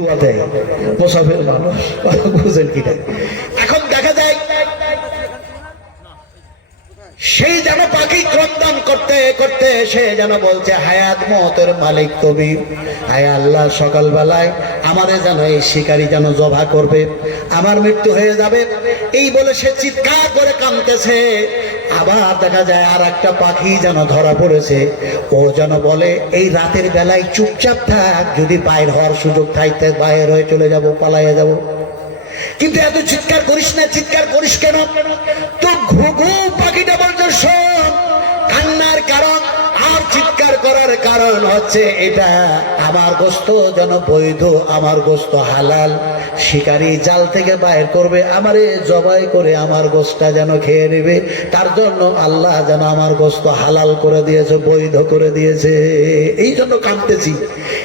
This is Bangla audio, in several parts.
ফতুয়া দেয় মুসাফির মানুষ, বুঝেন কিনা? এখন দেখা যায় সেই যেন পাখি ক্রন্দন করতে করতে সে যেন বলছে, হায়াত মতের মালিক তুমি, হায় আল্লাহ, সকালবেলায় আমারে যেন এই শিকারী যেন জবাই করবে, আমার মৃত্যু হয়ে যাবে, এই বলে সে চিৎকার করে কাঁদতেছে। আবার দেখা যায় আর একটা পাখি যেন ধরা পড়েছে, ও যেন বলে, এই রাতের বেলায় চুপচাপ থাক, যদি বাইর হওয়ার সুযোগ থাকতে বাইর হয়ে চলে যাব, পালাইয়া যাব, কিন্তু এত চিৎকার করিস না, চিৎকার করিস কেন? তো ঘুঘু পাখিটা বলছে, শোন, কান্নার কারণ আর চিৎকার করার কারণ হচ্ছে এটা, আমার গোশত যেন বৈধ, আমার গোশত হালাল, শিকারী জাল থেকে বাইর করবে, আমারে জবাই করে আমার গোশতটা যেন খেয়ে নেবে, তার জন্য আল্লাহ যেন আমার গোশত হালাল করে দিয়েছে, বৈধ করে দিয়েছে, এই জন্য কাঁদতেছি।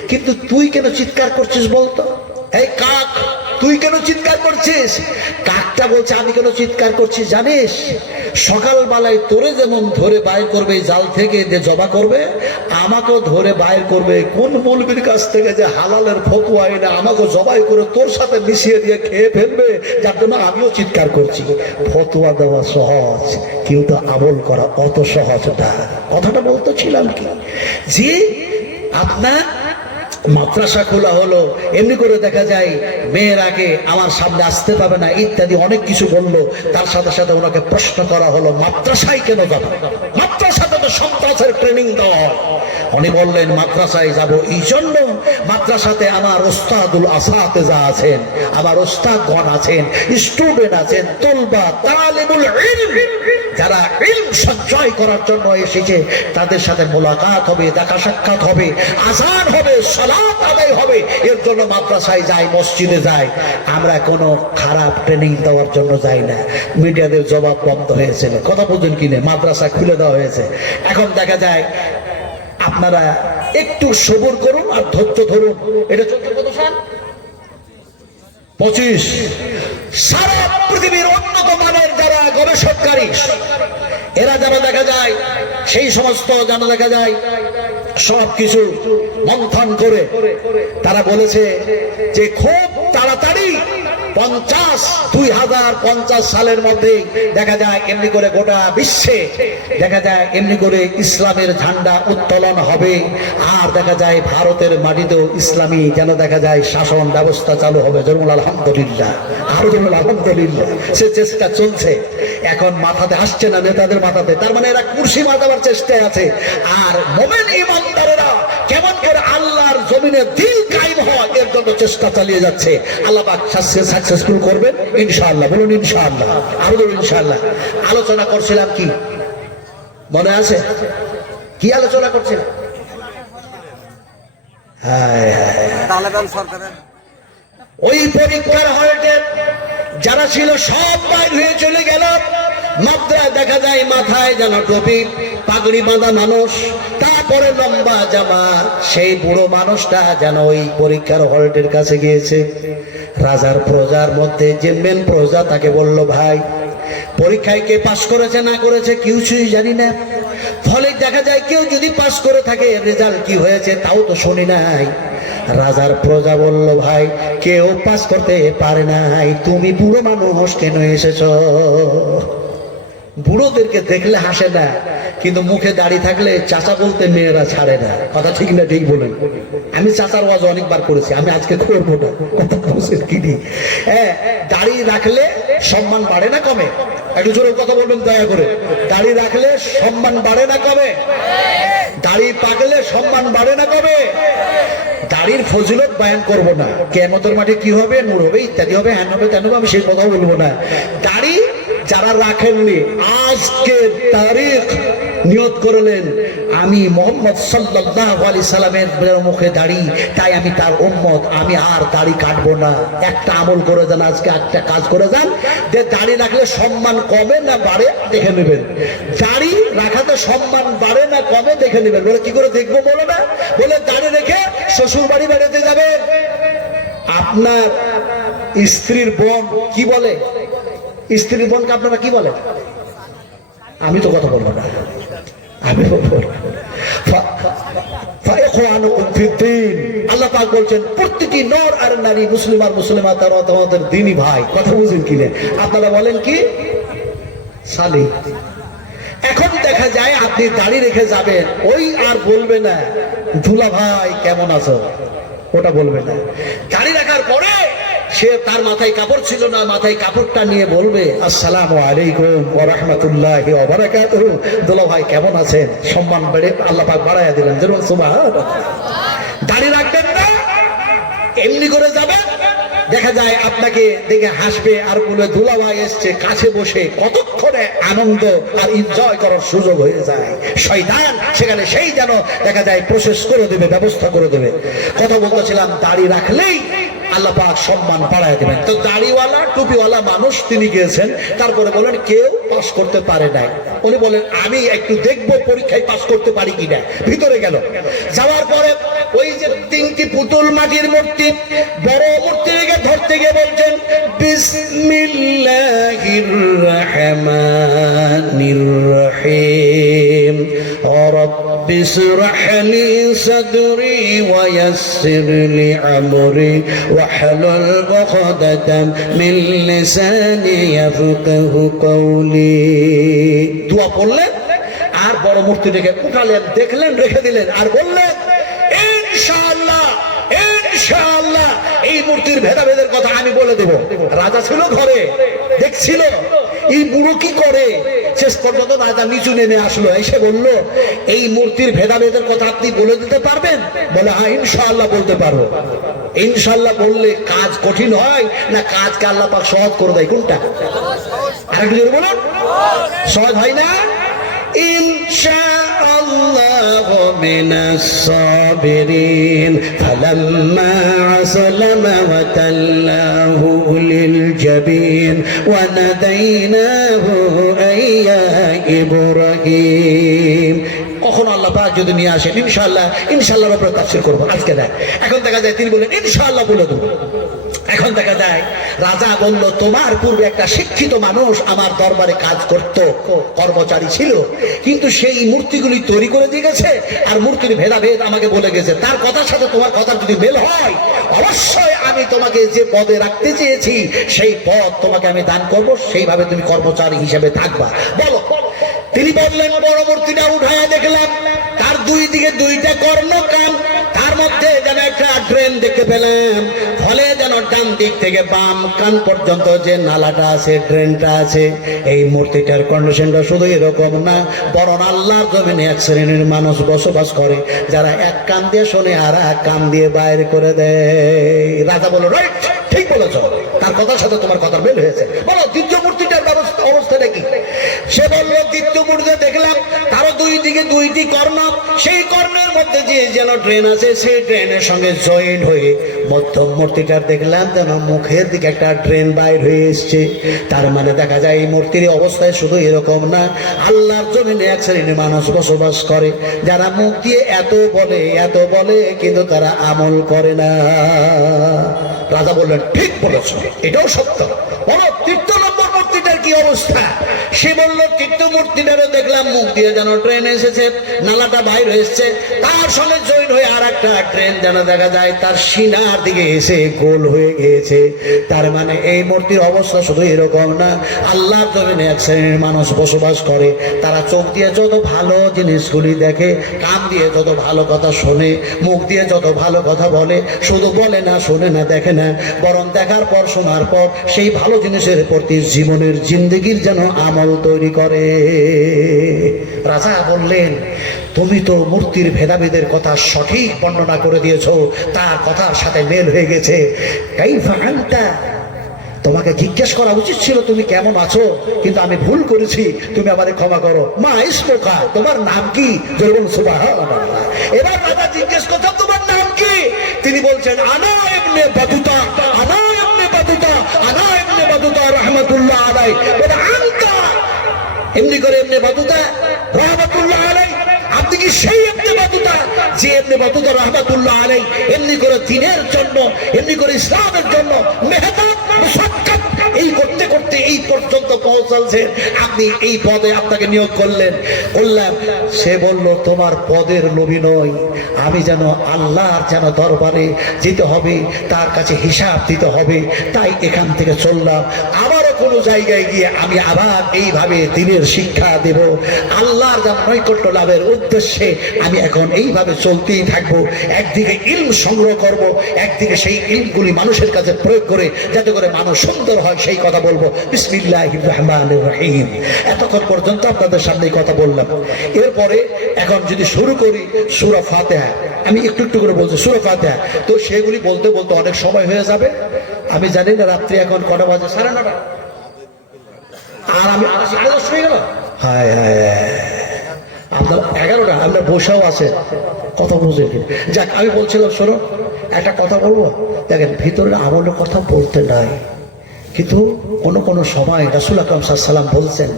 কিন্তু তুই কেন চিৎকার করছিস বলতো? এই কাক, তুই কেন চিৎকার করছিস? কাকটা বলছে, আমি কেন চিৎকার করছি জানিস? সকালবেলায় তোরে যেমন ধরে বাইর করবে জাল থেকে, যে জবা করবে, আমাকেও ধরে বাইর করবে কোন মৌলবীর কাছ থেকে যে হালালের ফতুয়া এনে আমাকে জবাই করে তোর সাথে মিশিয়ে দিয়ে খেয়ে ফেলবে, যার জন্য আমিও চিৎকার করছি। ফতুয়া দেওয়া সহজ, কিন্তু আমল করা অত সহজ না। কথাটা বলতেছিলাম কি, যে আপনার মাদ্রাসা খোলা হলো, এমনি করে দেখা যায় মেয়ের আগে আমার সামনে আসতে পাবে না ইত্যাদি অনেক কিছু বললো, তার সাথে সাথে ওনাকে প্রশ্ন করা হলো, মাদ্রাসায় কেন যাবে? মাদ্রাসাতে তো সন্ত্রাসের ট্রেনিং দেওয়া হয়। উনি বললেন, মাদ্রাসায় যাব এই জন্য, মাদ্রাসাতে আমার ওস্তাদুল আসাতেজা আছেন, আমার ওস্তাদগণ আছেন, স্টুডেন্ট আছেন, তুলবা তালিবুল ইলম, যারা ইলম সঞ্চয় করার জন্য এসেছে, তাদের সাথে মোলাকাত হবে, দেখা সাক্ষাৎ হবে, আযান হবে, সালাত আদায় হবে, এর জন্য মাদ্রাসায় যাই, মসজিদে যাই। আমরা কোনো খারাপ ট্রেনিং দেওয়ার জন্য যাই না। মিডিয়াদের জবাব বন্ধ হয়েছিল, কথা বুঝুন কিনে, মাদ্রাসা খুলে দেওয়া হয়েছে। এখন দেখা যায় আপনারা একটু সবুর করুন আর ধৈর্য ধরুন। এটা 25 সারা পৃথিবীর উন্নত মানের যারা গবেষককারী, এরা যেন দেখা যায় সেই সমস্ত যেন দেখা যায় সবকিছু মন্থন করে তারা বলেছে যে খুব তাড়াতাড়ি 2050 সালের মধ্যে দেখা যায় এমনি করে গোটা বিশ্বে দেখা যায় এমনি করে ইসলামের ঝান্ডা উত্তোলন হবে, আর দেখা যায় ভারতের মাটিতেও ইসলামী যেন দেখা যায় শাসন ব্যবস্থা চালু হবে। জরুল আলহামদুলিল্লাহ, আরো জরুল আলহামদুলিল্লাহ। সে চেষ্টা চলছে, এখন মাথাতে আসছে না নেতাদের মাথাতে, তার মানে এরা কুরসি মাতাবার চেষ্টায় আছে। আর মোমেন ইমানদারেরা কেমন করে আল্লাহর জমিনে দিল কায়েম হয় এর জন্য চেষ্টা চালিয়ে যাচ্ছে। আল্লাহ পাক সাকসেসফুল করবেন ইনশাআল্লাহ, বলুন ইনশাআল্লাহ, আরো বলুন ইনশাআল্লাহ। আলোচনা করছিলাম কি মনে আছে? কি আলোচনা করছিলাম? তালেবান সরকারের ওই পরীক্ষার হলে যারা ছিল সব বাইর হয়ে চলে গেল। মাদ্রায় দেখা যায় মাথায় যেন টুপি, পাগড়ি বাঁধা মানুষ, তারপরে লম্বা জামা, সেই বুড়ো মানুষটা যেন ওই পরীক্ষার হলটির কাছে গিয়েছে। রাজার প্রজার মধ্যে যে মেন প্রজা তাকে বলল, ভাই পরীক্ষায় কে পাস করেছে না করেছে কিছুই জানি না, ফলে দেখা যায় কেউ যদি পাস করে থাকে রেজাল্ট কি হয়েছে তাও তো শুনি নাই। রাজার প্রজা বলল, ভাই কেউ পাস করতে পারে নাই, তুমি বুড়ো মানুষ কেন এসেছ? বুড়োদেরকে দেখলে হাসে না, কিন্তু মুখে দাড়ি থাকলে চাচা বলতে মেয়েরা ছাড়ে না। কথা ঠিক না? ঠিক বলেন। আমি চাচার ওয়াজ অনেকবার করেছি, আমি আজকে করবো না। কথা বলছেন কি? হ্যাঁ, দাড়ি রাখলে সম্মান বাড়ে না কমে? একটু জোরে কথা বলবেন দয়া করে। দাড়ি রাখলে সম্মান বাড়ে না কমে? দাড়ি পাকলে সম্মান বাড়ে না কমে? দাড়ির ফজিলত বয়ান করব না, কিয়ামতের মাঠে কি হবে, নূর হবে, ইত্যাদি হবে, হ্যান হবে, তেন হবে, আমি সেই কথা বলবো না। দাড়ি যারা রাখেননি আজকে তারিখ নিয়ত করলেন, আমি মোহাম্মদ সাল্লাল্লাহু আলাইহি সাল্লামের মুখে দাড়ি, তাই আমি তার উম্মত, আমি আর দাড়ি কাটবো না। একটা আমল করে যান, আজকে একটা কাজ করে যান, যে দাড়ি রাখলে সম্মান কমে না বাড়ে দেখে নেবেন। দাড়ি রাখাতে সম্মান বাড়ে না কমে দেখে নেবেন। বলে কি করে দেখবো? বলো না, বলে দাড়ি রেখে শ্বশুর বাড়ি বেড়াতে যাবেন, আপনার স্ত্রীর বোন কি বলে? স্ত্রীর বোনকে আপনারা কি বলে? আমি তো কথা বলবো না, আমি বলবো ফিদ্দিন। আল্লাহ পাক বলছেন প্রত্যেকটি নর আর নারী, মুসলিম আর মুসলিমা তারা তোমাদের দিনই ভাই। কথা বুঝেন কিনা? আপনারা বলেন কি সালি। এখন দেখা যায় আপনি দাড়ি রেখে যাবেন, ওই আর বলবে না দুলা ভাই কেমন আছো, ওটা বলবে না। দাড়ি রাখার পরে সে তার মাথায় কাপড় ছিল না, মাথায় কাপড়টা নিয়ে বলবে আসসালামু আলাইকুম ওয়া রাহমাতুল্লাহি ওয়া বারাকাতুহু। দুলা ভাই কেমন আছেন? সম্মান বেড়ে আল্লাহ পাক বাড়ায়া দিলেন। যেমন সুবহানাল্লাহ। দাড়ি রাখবেন না, এমনি করে যাবেন, দেখা যায় আপনাকে দেখে হাসবে আর বলে দুলা ভাই এসছে, কাছে বসে কতক্ষণে আনন্দ আর এনজয় করার সুযোগ হয়ে যায়। শয়তান সেখানে সেই যেন দেখা যায় প্রসেস করে দেবে, ব্যবস্থা করে দেবে। কথা বলতেছিলাম, দাড়ি রাখলেই আল্লাহ পাক সম্মান বাড়ায় দেবেন। তো দাড়িওয়ালা টুপিওয়ালা মানুষ তিনি গিয়েছেন, তারপরে বলেন কেউ পাস করতে পারে নাই। উনি বলেন আমি একটু দেখবো পরীক্ষায় পাস করতে পারি কিনা। ভিতরে গেল, যাওয়ার পরে ওই যে তিনটি পুতুল মাটির মূর্তি, বড় মূর্তি রেখে ধরতে গিয়ে বলছেন বিসমিল্লাহির রহমানির রহিম রব্বি ইশরাহ লি সাদরি ওয়া ইয়াসসির লি আমরি ওয়াহলুল উকদাতাম মিন লিসানি ইয়াফকাহু কওলি। দোয়া পড়লেন আর বড় মূর্তিটাকে উঠালেন, দেখলেন, রেখে দিলেন আর বললেন ইনশাআল্লাহ ইনশাআল্লাহ এই মূর্তির ভেদাভেদের কথা আমি বলে দেব। রাজা ছিল ঘরে, দেখছিল এই বুড়ো কি করে। শেষ পর্যন্ত রাজা নিচু নেমে আসলো, এসে বলল এই মূর্তির ভেদাভেদের কথা আপনি বলে দিতে পারবেন? বলে হ্যাঁ ইনশাআল্লাহ বলতে পারবো। ইনশাআল্লাহ বললে কাজ কঠিন হয় না কাজকে আল্লাহ পাক সহজ করে দেয়? কোনটা? আরেকটু জোরে বলুন। সহজ হয় না? ইনশাআল্লাহ মিনাস সাবিরিন ফালাম্মা আসলামা ওয়া তাল্লাহু লিল জাবিন ওয়া নাদাইনাহু আইয়া ইব্রাহিম। কখনো আল্লাহ পাক যদি নিয়ে আসেন ইনশাআল্লাহ, ইনশাআল্লাহর উপরে তাফসীর করব আজকে না। এখন দেখা যায় তিনি বলেন ইনশাআল্লাহ বলে দেব। এখন দেখা যায় রাজা বলল তোমার পূর্বে একটা শিক্ষিত মানুষ আমার দরবারে কাজ করত, কর্মচারী ছিল, কিন্তু সেই মূর্তিগুলি তৈরি করে দিয়ে গেছে আর মূর্তির ভেদাভেদ আমাকে বলে গেছে। তার কথার সাথে তোমার কথার যদি মেল হয় অবশ্যই আমি তোমাকে যে পদে রাখতে চেয়েছি সেই পদ তোমাকে আমি দান করব, সেইভাবে তুমি কর্মচারী হিসেবে থাকবা। বলো। তিনি বললেন বড় মূর্তিটা উঠায়া দেখলাম তার দুই দিকে দুইটা কর্ণকান, তার মধ্যে যেন একটা ড্রেন দেখতে পেলাম, ফলে যেন ডান দিক থেকে বাম কান পর্যন্ত যে নালাটা আছে, ড্রেনটা আছে। এই মূর্তিটার কন্ডিশনটা শুধু এরকম না, বরং আল্লাহর জমিনে এক শ্রেণীর মানুষ বসবাস করে যারা এক কান দিয়ে শোনে আর এক কান দিয়ে বাইর করে দেয়। রাজা বলল রাইট, ঠিক বলেছ, তার কথার সাথে তোমার কথা মেল হয়েছে। বলো দ্বিতীয় মূর্তিটার অবস্থাটা কি? সে বলল দ্বিতীয় মূর্তিতে দেখলাম তারও দুই দিকে দুইটি কর্ণ, সেই কর্ণের মধ্যে যে যেন ট্রেন আছে সেই ট্রেনের সঙ্গে জয়েন্ট হয়ে মধ্যম মূর্তিটার দেখলাম যেন মুখের দিকে একটা ট্রেন বাইর হয়ে এসছে। তার মানে দেখা যায় এই মূর্তির অবস্থায় শুধু এরকম না, আল্লাহর জমিনে এক শ্রেণীর মানুষ বসবাস করে যারা মুখ দিয়ে এত বলে কিন্তু তারা আমল করে না। রাজা বললেন ঠিক বলেছ, এটাও সত্য। বলো তৃতীয় নম্বর মূর্তিটার কি অবস্থা? সে বলল তৃতীয় মূর্তিটারও দেখলাম মুখ দিয়ে যেন ট্রেন এসেছে, নালাটা বাইর হয়েছে, তার সঙ্গে জয়েন হয়ে আর একটা ট্রেন যেন দেখা যায় তার সিনার দিকে এসে গোল হয়ে গিয়েছে। তার মানে এই মূর্তির অবস্থা শুধু এরকম না, আল্লাহর জমিনে এক শ্রেণীর মানুষ বসবাস করে, তারা চোখ দিয়ে যত ভালো জিনিসগুলি দেখে, কান দিয়ে যত ভালো কথা শোনে, মুখ দিয়ে যত ভালো কথা বলে, শুধু বলে না, শোনে না, দেখে না, বরং দেখার পর শোনার পর সেই ভালো জিনিসের প্রতি জীবনের জিন্দগির যেন আমল তৈরি করে। রাজা বললেন তুমি তো মূর্তির ভেদাভেদের কথা সঠিক বর্ণনা করে দিয়েছো, তার কথার সাথে মেল হয়ে গেছে। কাইফা আনতা, তোমাকে জিজ্ঞেস করা উচিত ছিল তুমি কেমন আছো, কিন্তু আমি ভুল করেছি, তুমি আমাদের ক্ষমা করো। মা ইসমুকা, তোমার নাম কি? বলুন সুবহানাল্লাহ। এবার রাজা জিজ্ঞেস করছেন তোমার নাম কি? তিনি বলছেন আনা ইবনে বাতুতা, আনা ইবনে বাতুতা, আনা ইবনে বাতুতা রাহমাতুল্লাহ আলাইহি। বলে আনতা, এমনি করে ইবনে বাতুতা রাহমাতুল্লাহ আলাইহি, আপনি কি সেই ইবনে বাতুতা যে ইবনে বাতুতা রাহমাতুল্লাহ আলাইহি এমনি করে দ্বীনের জন্য, এমনি করে ইসলামের জন্য মেহনত মুশাক্কাত এই করতে করতে করতে এই পর্যন্ত পৌঁছালছেন, আপনি এই পদে আপনাকে নিয়োগ করলেন। বললাম, সে বলল তোমার পদের লোভী নই, আমি যেন আল্লাহর যেন দরবারে যেতে হবে, তার কাছে হিসাব দিতে হবে, তাই এখান থেকে চললাম। আবারও কোনো জায়গায় গিয়ে আমি আবার এইভাবে দিনের শিক্ষা দেব, আল্লাহর যেন নৈকট্য লাভের উদ্দেশ্যে আমি এখন এইভাবে চলতেই থাকবো। একদিকে ইলম সংগ্রহ করব, একদিকে সেই ইলমগুলি মানুষের কাছে প্রয়োগ করে যাতে করে মানুষ সুন্দর হয় সেই কথা বলবো। বিসমিল্লাহির রহমানির রহিম। এতক্ষণ পর্যন্ত আপনাদের সামনে কথা বললাম। এরপরে এখন যদি শুরু করি সূরা ফাতিহা, আমি একটু একটু করে বলছি সূরা ফাতিহা, তো সেগুলি বলতে বলতে অনেক সময় হয়ে যাবে। আমি জানি না রাত্রি এখন কটা বাজে, 9:30, আর আমি 10:30 হয়ে গেল। হায় হায়, আপনার 11টা, আপনার বসাও আছে, কথা বুঝে। যাক, আমি বলছিলাম শোনো, একটা কথা বলবো। দেখেন, ভিতরের আমলের কথা বলতে নাই, কিন্তু কোনো সময় রাসূল আকরাম সাল্লাল্লাহু আলাইহি ওয়াসাল্লাম বলছেন,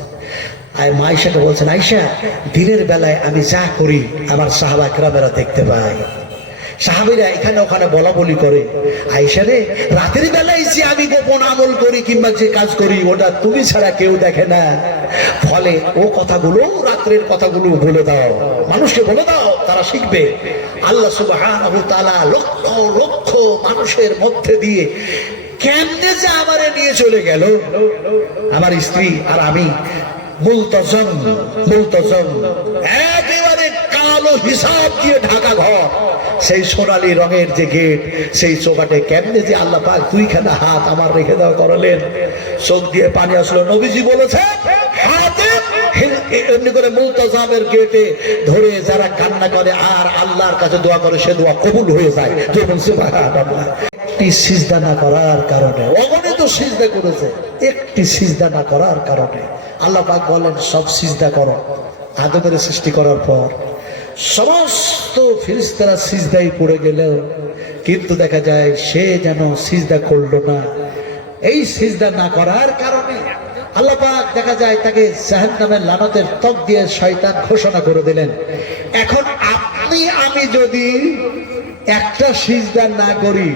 মা আয়েশাকে বলছেন, আয়েশা, দিনের বেলায় আমি যা করি আমার সাহাবা কেরামেরা দেখতে পায়। সাহাবীরা এখানে ওখানে বলা বলি করে, আয়েশা রে, রাতের বেলায় যে আমি গোপন আমল করি কিংবা যে কাজ করি ওটা তুমি ছাড়া কেউ দেখে না। ফলে ও কথাগুলো, রাত্রের কথাগুলো বলে দাও, মানুষকে বলে দাও, তারা শিখবে। আল্লাহ সুবহানাহু ওয়া তাআলা লক্ষ লক্ষ মানুষের মধ্যে দিয়ে কেমনে যে আমারে নিয়ে চলে গেল, আমার স্ত্রী আর আমি মুলতাজম একেবারে কালো হিসাব দিয়ে ঢাকা ঘর, সেই সোনালী রঙের যে গেট, সেই চৌকাটে কেমনে যে আল্লাহ পাক 2খানা হাত আমার রেখে দেওয়া করলেন, চোখ দিয়ে পানি আসলো। নবীজি বলেছে, হাতে এমনি করে মুলতাজামের গেটে ধরে যারা কান্না করে আর আল্লাহর কাছে দোয়া করে, সে দোয়া কবুল হয়ে যায়। একটি সিজদা না করার কারণে, অগণিত সিজদা করেছে, একটি সিজদা না করার কারণে আল্লাহ পাক বলেন সব সিজদা করো। আদমের সৃষ্টি করার পর সমস্ত ফেরেশতারা সিজদায় পড়ে গেল, কিন্তু দেখা যায় সে যেন সিজদা করলো না। এই সিজদা না করার কারণে আল্লাহ পাক দেখা যায় তাকে জাহান্নামের লানতের তক দিয়ে শয়তান ঘোষণা করে দিলেন। এখন আপনি আমি যদি একটা সিজদা না করি,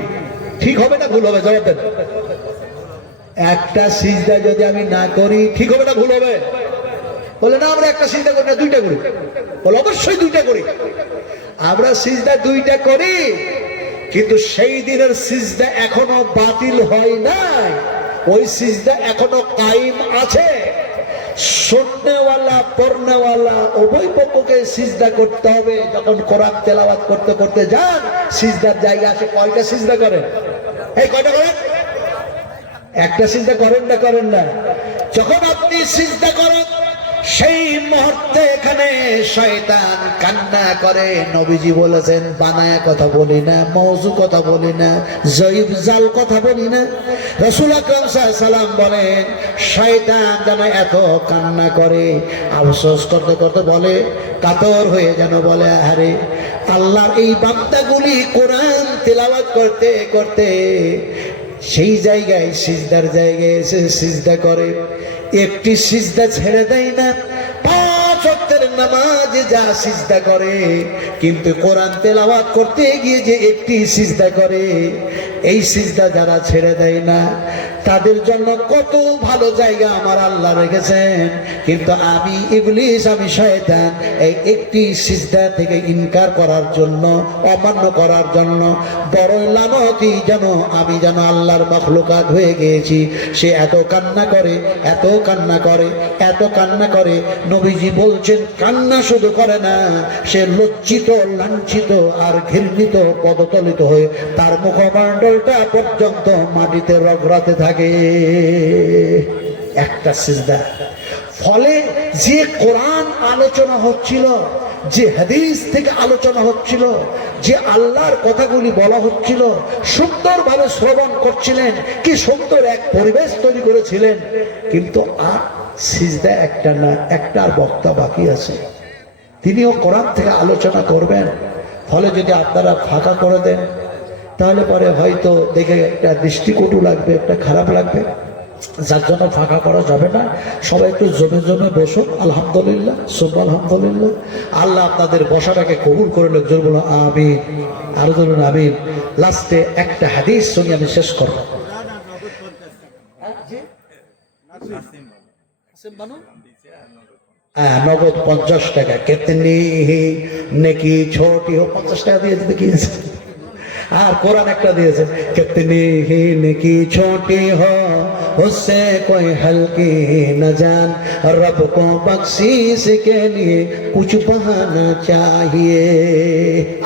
ঠিক হবে না ভুল হবে? জবাব দেন। একটা সিজদা যদি আমি না করি, ঠিক হবে না ভুল হবে? বলে না, আমরা একটা সিজদা করি না, 2টা করি। বলে অবশ্যই 2টা করি। আমরা সিজদা 2টা করি, কিন্তু সেই দিনের সিজদা এখনো বাতিল হয় নাই, ওই সিজদা এখনো কায়েম আছে। শুননেওয়ালা পড়নেওয়ালা উভয় পক্ষকে সিজদা করতে হবে। যখন কোরআন তেলাওয়াত করতে করতে যান, সিজদার জায়গা আসে, কয়টা সিজদা করেন? এই কয়টা করেন? একটা সিজদা করেন না? করেন না? যখন আপনি সিজদা করেন, সেই মুহূর্তে এখানে শয়তান কান্না করে। নবীজি বলেছেন, বানায়া কথা বলি না, মওজু কথা বলি না, জয়ীব জাল কথা বলি না। রাসূল আকরাম সাল্লাল্লাহু আলাইহি সাল্লাম বলেন, শয়তান যেন এত কান্না করে, আফসোস করতে করতে বলে, কাতর হয়ে যেন বলে, আরে আল্লাহর এই বান্দাগুলি কোরআন তেলাওয়াত করতে করতে সেই জায়গায় সিজদার জায়গায় এসে সিজদা করে, একটি সিজদা ছেড়ে দেয় না। 5 ওয়াক্তের নামাজে যা সিজদা করে, কিন্তু কোরআন তেলাওয়াত করতে গিয়ে যে একটি সিজদা করে, এই সিজদা যারা ছেড়ে দেয় না, তাদের জন্য কত ভালো জায়গা আমার আল্লাহ রেখেছেন। কিন্তু আমি ইবলিস, আমি শয়তান, এই একটি সিজদা থেকে ইনকার করার জন্য, অমান্য করার জন্য বড় লানতি যেন আমি যেন আল্লাহর মাখলুকাত হয়ে গিয়েছি। সে এত কান্না করে, এত কান্না করে, এত কান্না করে। নবীজি বলছেন, কান্না শুধু করে না, সে লজ্জিত, লাঞ্ছিত আর ঘৃণিত, পদতলিত হয়ে তার মুখমণ্ডলটা পর্যন্ত মাটিতে রগড়াতে থাকে। একটা সিজদা। ফলে যে কোরআন আলোচনা হচ্ছিল, যে হাদিস থেকে আলোচনা হচ্ছিল, যে আল্লাহর কথাগুলি বলা হচ্ছিল, সুন্দরভাবে শ্রবণ করছিলেন, কি সুন্দর এক পরিবেশ তৈরি করেছিলেন, কিন্তু আর সিজদা একটা না, একটার বক্তা বাকি আছে, তিনিও কোরআন থেকে আলোচনা করবেন। ফলে যদি আপনারা ফাঁকা করে দেন, তাহলে পরে হয়তো দেখে একটা দৃষ্টিকটু লাগবে, একটা খারাপ লাগবে, যার জন্য ফাঁকা করা যাবে না। সবাই একটু জমে জমে বসুন। আলহামদুলিল্লাহ, সুবহান আলহামদুলিল্লাহ। আল্লাহ আপনাদের বসাটাকে কবুল করলেন। জোর বলুন আমিন, আরো বলুন আমিন। লাস্টে একটা হাদিস শুনে আমি শেষ করব। নগদ 50 টাকা। কিতনি হি নেকি ছোটি হো, 50 টাকা দিয়ে দিতে গিয়েছে। আর কোরআন একটা দিয়েছে, কিতনি হি নেকি ছোটি হো उससे कोई हल्की न जान रब को बख्शीश के लिए कुछ बहाना चाहिए।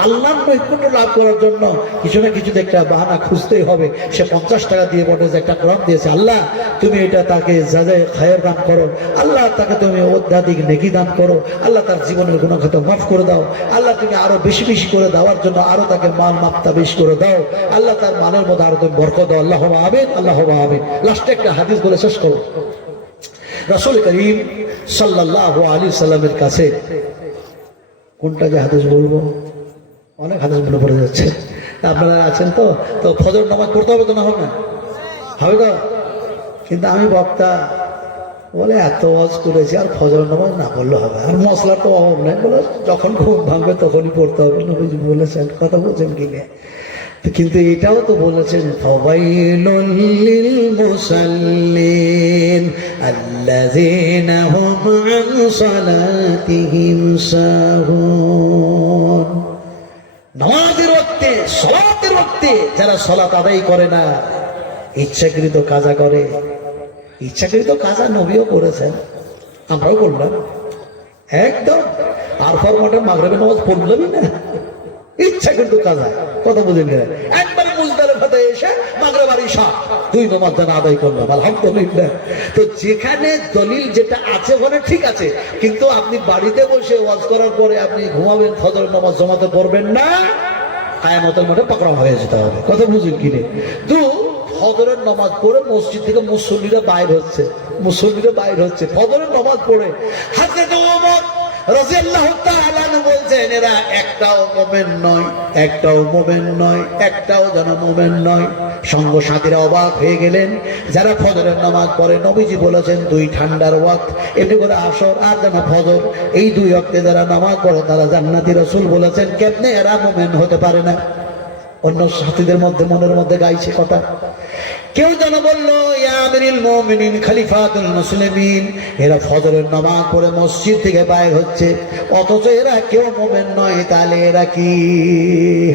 আল্লাহর নৈকট্য লাভ করার জন্য কিছু না কিছু একটা বাহানা খুঁজতেই হবে। সে 50 টাকা দিয়ে বটে যে একটা কোরআন দিয়েছে, আল্লাহ তুমি এটা তাকে জাযায়ে খায়ের দান করো, আল্লাহ তাকে তুমি অত্যাধিক নেকি দান করো, আল্লাহ তার জীবনের গুনাহ খাতা মাফ করে দাও, আল্লাহ তুমি আরো বেশি বেশি করে দেওয়ার জন্য আরো তাকে মাল মাত্তা বেশি করে দাও, আল্লাহ তার মালের মধ্যে আরো তুমি বরকত দাও। আল্লাহ আমিন, আল্লাহ আমিন। লাস্টে একটা হাদিস বলে শেষ করো। রাসূল করিম সাল্লাল্লাহু আলাইহি সাল্লামের কাছে, কোনটা যে হাদিস বলবো, অনেক হাদিস মনে পড়ে যাচ্ছে। আপনারা আছেন তো, তো ফজর নামাজ পড়তে হবে তো, না হবে না, হবে তো। কিন্তু আমি বক্তা বলে এত ওয়াজ করেছি আর ফজর নামাজ না পড়লে হবে, আর মশলার তো অভাব নেই, বলে যখন ঘুম ভাঙবে তখনই পড়তে হবে। নবীজি বলেছেন, কথা বলছেন কিনে, কিন্তু এটাও তো বলেছেন ফাওয়াইলুল লিল মুসাল্লিন আল্লাযীনা হুম আন সালাতিহিম সাহুন। নামাজের ওয়াক্তে, সালাতের ওয়াক্তে যারা সালাত আদায় করে না, ইচ্ছাকৃত কাজা করে। ইচ্ছাকৃত কাজা নবীও করেছেন, আমরাও করলাম একদম। আর ফরমাটে মাগরিবের নামাজ পড়লামই না, ইচ্ছাকৃত কাজা। কথা বুঝেন না, একবার মুজদালিফাতে এসে মাগরিব আর ইশা দুই নামাজ যেন আদায় করলাম, আলহামদুলিল্লাহ। তো যেখানে দলিল যেটা আছে ওখানে ঠিক আছে, কিন্তু আপনি বাড়িতে বসে ওয়াজ করার পরে আপনি ঘুমাবেন, ফজর নামাজ জমাতে পড়বেন না, কায়ামতের মাঠে পাকড়াও হয়ে যেতে হবে। কথা বুঝেন কিনে। তো ফজরের নামাজ পড়ে মসজিদ থেকে মুসল্লিরা বাইর হচ্ছে, ফজরের নামাজ পড়ে হযরত ওমর রাদিয়াল্লাহু তাআলা বলছেন, এরা একটাও মুমিন নয়, একটাও যেন মুমিন নয়। সঙ্গ সাথীরা অবাক হয়ে গেলেন, যারা ফজরের নামাজ পড়ে। নবীজি বলেছেন 2 ঠান্ডার ওয়াক্ত, এমনি করে আসর আর যেন ফজর, এই 2 ওয়াক্তে যারা নামাজ পড়ে তারা জান্নাতি। রাসূল বলেছেন কেমনে এরা মুমিন হতে পারে না? অন্য সাথীদের মধ্যে মনের মধ্যে গাইছে কথা। কেউ যেন বললো ইয়া আমিরুল মুমিনিন খলিফাতুল মুসলিমিন, এরা ফজরের নামাজ পড়ে মসজিদ থেকে বাইর হচ্ছে, অথচ এরা কেউ মুমিন নয়, তাহলে এরা কি?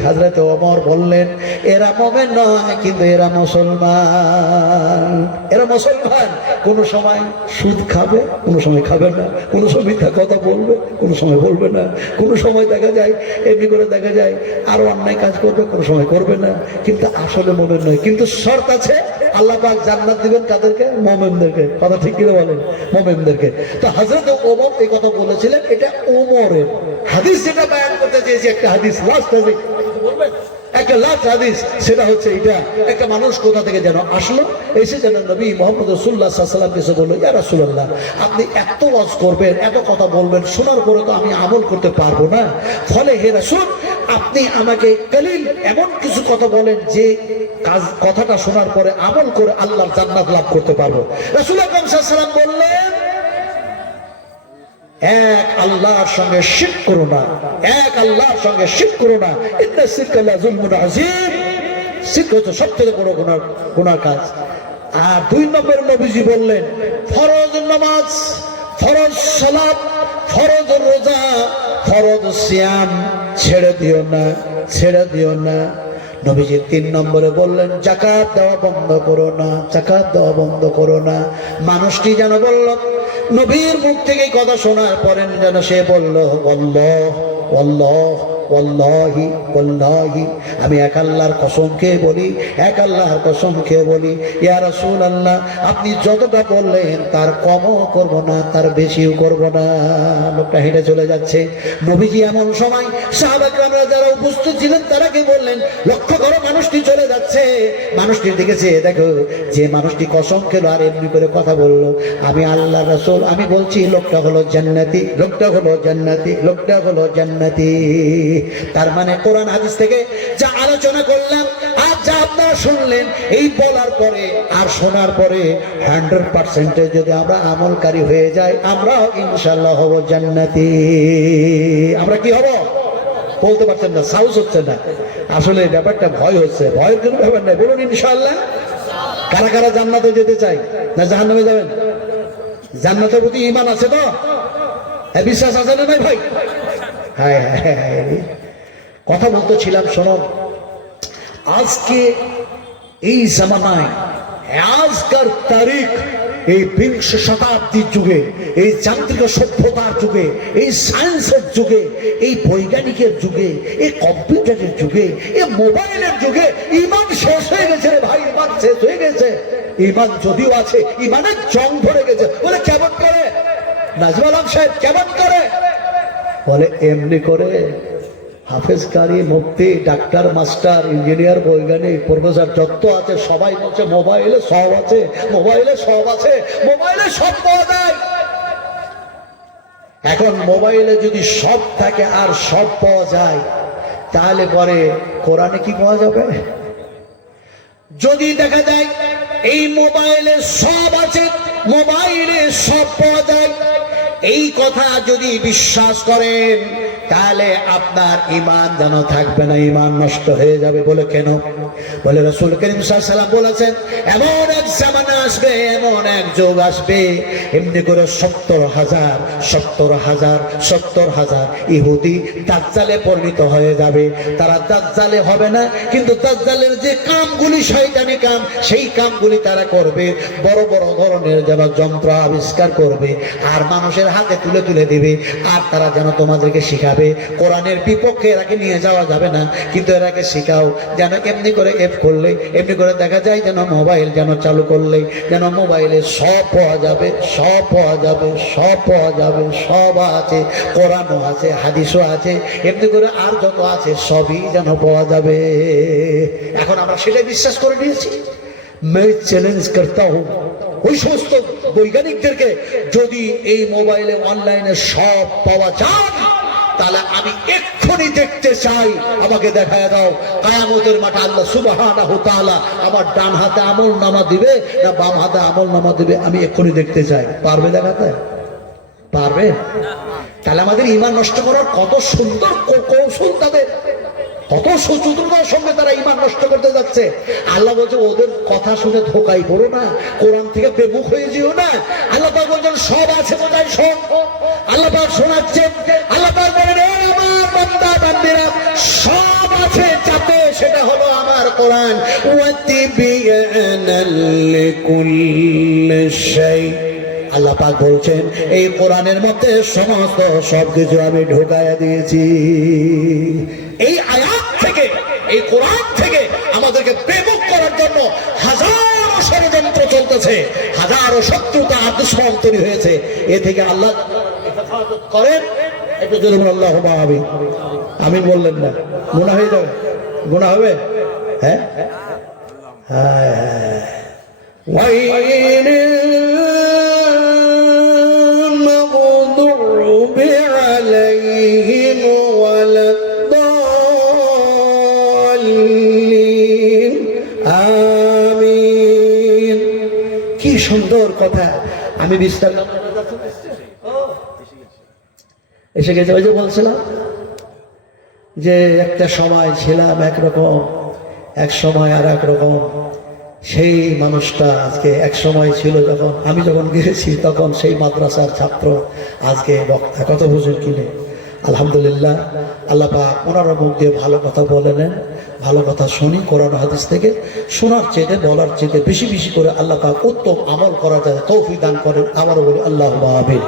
হযরত ওমর বললেন এরা মুমিন নয়, কিন্তু এরা মুসলমান। কোনো সময় সুদ খাবে, কোনো সময় খাবে না, কোনো সময় মিথ্যা কথা বলবে, কোনো সময় বলবে না, কোনো সময় দেখা যায় এমনি করে দেখা যায় আরো অন্যায় কাজ করবে, কোনো সময় করবে না, কিন্তু আসলে মুমিন নয়। কিন্তু শর্ত আছে, আল্লাহ পাক জান্নাত দিবেন কাদেরকে? মুমিনদেরকে। কথা ঠিক কিনা বলেন? মুমিনদেরকে। তো হযরত ওমর এই কথা বলেছিলেন, এটা ওমরের হাদিস। যেটা বয়ান করতে চেয়েছি একটা হাদিস, লাস্ট হাদিস বলবেন, একটা লাস্ট হাদিস, সেটা হচ্ছে এটা। একটা মানুষ কোথা থেকে যেন আসলো, এসে যেন নবী মুহাম্মদ রাসূলুল্লাহ সাল্লাল্লাহু আলাইহি ওয়াসাল্লাম কাছে বলল, ইয়া রাসূলুল্লাহ, আপনি এত ওয়াজ করবেন, এত কথা বলবেন, শোনার পরে তো আমি আমল করতে পারবো না, ফলে হে রাসূল আপনি আমাকে কালিল এমন কিছু কথা বলেন যে কথাটা শোনার পরে আমল করে আল্লাহর জান্নাত লাভ করতে পারবো। রাসূল আকরাম সাল্লাল্লাহু আলাইহি ওয়াসাল্লাম বললেন, এক আল্লাহর সঙ্গে শিরক করো না, ইন্না শিরকা লা যুলমুন আযীম। শিরক হচ্ছে সবচেয়ে বড় গুনার কাজ। আর 2 নম্বর নবীজি বললেন, ফরজ নামাজ, ফরজ সালাত, ফরজ রোজা, ফরজ সিয়াম ছেড়ে দিও না। নবীজি 3 নম্বরে বললেন, যাকাত দেওয়া বন্ধ করো না। মানুষটি যেন বলল, নবীর মুখ থেকে কথা শোনার পরে যেন সে বলল, ওয়াল্লাহি আমি এক আল্লাহর কসম খেয়ে বলি, ইয়া রাসূলুল্লাহ আপনি যতটা বললেন তার কমও করব না, তার বেশিও করব না। লোকটা হেঁটে চলে যাচ্ছে। নবীজি এমন সময় সাহাবা কিরামরা যারা উপস্থিত ছিলেন তারা কি বললেন, লক্ষ্য করো মানুষটি চলে যাচ্ছে। মানুষটির দিকে চেয়ে দেখো, যে মানুষটি কসম খেলো আর এমনি করে কথা বললো, আমি আল্লাহর রাসূল, আমি বলছি লোকটা হলো জান্নাতি। তার মানে কোরআন হাদিস থেকে যা আলোচনা করলাম আর যা আপনারা শুনলেন, এই বলার পরে আর শোনার পরে 100% যদি আমরা আমলকারী হয়ে যাই, আমরাও ইনশাআল্লাহ হব জান্নাতি। আমরা কি হব বলতে পারছেন না, সাহস হচ্ছে না। আসলে ব্যাপারটা ভয় হচ্ছে, ভয়ের কোনো ব্যাপার নাই, বলুন ইনশাআল্লাহ। কারা কারা জান্নাতে যেতে চাই না জাহান্নামে যাবেন? জান্নাতের প্রতি ঈমান আছে তো? হ্যাঁ, বিশ্বাস আছে না ভাই? হ্যাঁ হ্যাঁ হ্যাঁ, কথা বলতেছিলাম, শোনো, আজকে এই জামানায়, আজকার তারিখ, এই বিংশ শতাব্দীর যুগে, এই যান্ত্রিক সভ্যতার যুগে, এই সায়েন্সের যুগে, এই বৈজ্ঞানিকের যুগে, এই কম্পিউটারের যুগে, এই মোবাইলের যুগে ঈমান শেষ হয়ে গেছে রে ভাই, ঈমান শেষ হয়ে গেছে। ঈমান যদিও আছে, ঈমানের জং ধরে গেছে। বলে কেমন করে নাজমুল আলম সাহেব, কেমন করে? বলে এমনি করে। হাফেজ কারি, মুফতি, ডাক্তার, মাস্টার, ইঞ্জিনিয়ার, বৈজ্ঞানিক, প্রফেসর যত আছে সবাই বলছে মোবাইলে সব আছে, মোবাইলে সব আছে, মোবাইলে সব পাওয়া যায়। এখন মোবাইলে যদি সব থাকে আর সব পাওয়া যায়, তাহলে পরে কোরআনে কি পাওয়া যাবে? যদি দেখা যায় এই মোবাইলে সব আছে, মোবাইলে সব পাওয়া যায়, এই কথা যদি বিশ্বাস করেন, তাহলে আপনার ঈমান যেন থাকবে না, ঈমান নষ্ট হয়ে যাবে। বলে কেন? বলে রাসূল করিম সাল্লাল্লাহু আলাইহি ওয়াসাল্লাম বলেছেন, এমন এক জামানা আসবে, এমন এক যুগ আসবে, এমনি করে 70,000 ইহুদি দাজ্জালে পরিণত হয়ে যাবে। তারা দাজ্জালে হবে না, কিন্তু দাজ্জালের যে কামগুলি শয়তানি কাম, সেই কামগুলি তারা করবে। বড় বড় ধরনের যেন যন্ত্র আবিষ্কার করবে আর মানুষের হাতে তুলে তুলে দিবে, আর তারা যেন তোমাদেরকে শিখাবে। কোরআনের বিপক্ষে এরাকে নিয়ে যাওয়া যাবে না, কিন্তু এরাকে শিখাও যেন এমনি করে এফ করলে, এমনি করে দেখা যায় যেন মোবাইল যেন চালু করলে যেন মোবাইলে সব পাওয়া যাবে, সব পাওয়া যাবে, সব পাওয়া যাবে, সব আছে, কোরআনও আছে, হাদিসও আছে, এমনি করে আর যত আছে সবই যেন পাওয়া যাবে। এখন আমরা সেটাই বিশ্বাস করে নিয়েছি। मैं চ্যালেঞ্জ করতা হুঁ ওই সমস্ত বৈজ্ঞানিকদেরকে, যদি এই মোবাইলে অনলাইনে সব পাওয়া যায়, তাহলে আমি এক্ষুনি দেখতে চাই, আমাকে দেখায় দাও কিয়ামতের মাঠে আল্লাহ সুবহানাহু ওয়া তাআলা আমার ডান হাতে আমলনামা দিবে না বাম হাতে আমলনামা দিবে, আমি এক্ষুনি দেখতে চাই। পারবে দেখাতে? পারবে? তাহলে আমাদের ঈমান নষ্ট করার কত সুন্দর কৌশল তাদের, কত সুচতুরতার সঙ্গে তারা ঈমান নষ্ট করতে যাচ্ছে। আল্লাহ বলছে ওদের কথা শুনে ধোকাই পড়ো না, কোরআন থেকে বেমুখ হয়ে যেও না। আল্লাহ পাক বলছেন সব আছে কোথায়? সব আল্লাহ পাক শোনাচ্ছেন। আল্লাহ পাক বলেন, আমার বান্দা বান্দিরা, সব আছে যাতে, সেটা হলো আমার কোরআন। ওয়াতিবিয়ানাল লিকুল্লি শাই। আল্লাহ পাক বলছেন এই কোরআনের মধ্যে সমস্ত সবকিছু আমি ঢোকায়া দিয়েছি। এই আয়াত থেকে, এই কোরআন থেকে আমাদেরকে বেমুখ করার জন্য হাজারো ষড়যন্ত্র চলতেছে, হাজারো শত্রুতা আর দুশ্মন তৈরি হয়েছে। এ থেকে আল্লাহ হেফাজত করেন। একটু জোরে বলুন আল্লাহুম্মা আমিন। আমিন বললেন না, গুনাহ হয়ে যাবে, গুনাহ হবে। হ্যাঁ হ্যাঁ হ্যাঁ। عليهم ولا الضالين آمين। কি সুন্দর কথা। আমি বিস্তার এসে গেছে। ওই যে বলছিলাম যে একটা সময় ছিলাম একরকম, এক সময় আর এক রকম। সেই মানুষটা আজকে এক সময় ছিল যখন আমি যখন গিয়েছি তখন সেই মাদ্রাসার ছাত্র, আজকে বক্তা। কত বুঝুন কিনে আলহামদুলিল্লাহ। আল্লাহ পাক ওনার মুখ দিয়ে ভালো কথা বলে নেন, ভালো কথা শুনি কোরআন হাদিস থেকে। শোনার চেয়ে বলার চেয়ে বেশি বেশি করে আল্লাহ পাক উত্তম আমল করা যায় তৌফিক দান করেন। আবারও বলি আল্লাহুম্মা আমিন।